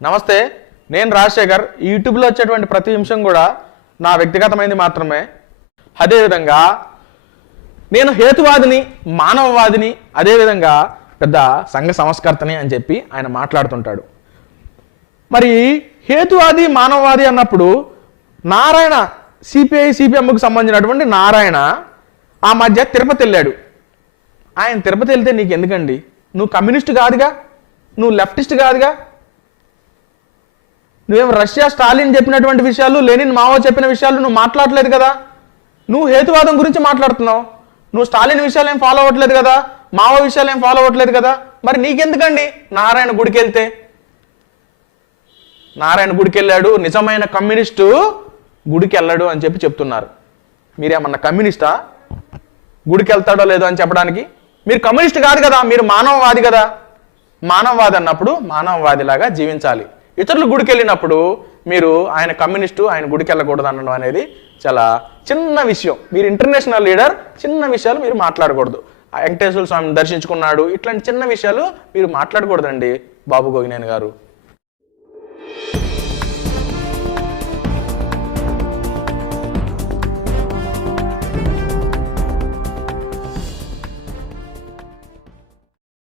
నమస్తే, నేను రాజశేఖర్. ఈ యూట్యూబ్లో వచ్చేటువంటి ప్రతి అంశం కూడా నా వ్యక్తిగతమైనది మాత్రమే. అదేవిధంగా నేను హేతువాదిని, మానవవాదిని, అదేవిధంగా పెద్ద సంఘ సంస్కర్తని అని చెప్పి ఆయన మాట్లాడుతుంటాడు. మరి హేతువాది, మానవవాది అన్నప్పుడు నారాయణ సిపిఐ సిపిఎంకు సంబంధించినటువంటి నారాయణ ఆ మధ్య తిరుపతి వెళ్ళాడు. ఆయన తిరుపతి వెళ్తే నీకు ఎందుకండి? నువ్వు కమ్యూనిస్ట్ కాదుగా, నువ్వు లెఫ్టిస్ట్ కాదుగా, నువ్వేం రష్యా స్టాలిన్ చెప్పినటువంటి విషయాలు, లెనిన్ మావో చెప్పిన విషయాలు నువ్వు మాట్లాడలేదు కదా. నువ్వు హేతువాదం గురించి మాట్లాడుతున్నావు. నువ్వు స్టాలిన్ విషయాలు ఏం ఫాలో అవ్వట్లేదు కదా, మావో విషయాలు ఏం ఫాలో అవ్వట్లేదు కదా. మరి నీకెందుకండి నారాయణ గుడికి వెళ్తే? నారాయణ గుడికి వెళ్ళాడు, నిజమైన కమ్యూనిస్టు గుడికి వెళ్ళాడు అని చెప్పి చెప్తున్నారు. మీరేమన్నా కమ్యూనిస్టా? గుడికి వెళ్తాడో లేదో అని చెప్పడానికి? మీరు కమ్యూనిస్ట్ కాదు కదా, మీరు మానవవాది కదా. మానవవాది అన్నప్పుడు మానవవాదిలాగా జీవించాలి. ఇతరులు గుడికి వెళ్ళినప్పుడు మీరు ఆయన కమ్యూనిస్టు, ఆయన గుడికి వెళ్ళకూడదు అనడం అనేది చాలా చిన్న విషయం. మీరు ఇంటర్నేషనల్ లీడర్, చిన్న విషయాలు మీరు మాట్లాడకూడదు. వెంకటేశ్వర స్వామిని దర్శించుకున్నాడు, ఇట్లాంటి చిన్న విషయాలు మీరు మాట్లాడకూడదండి బాబు గోగినేని గారు.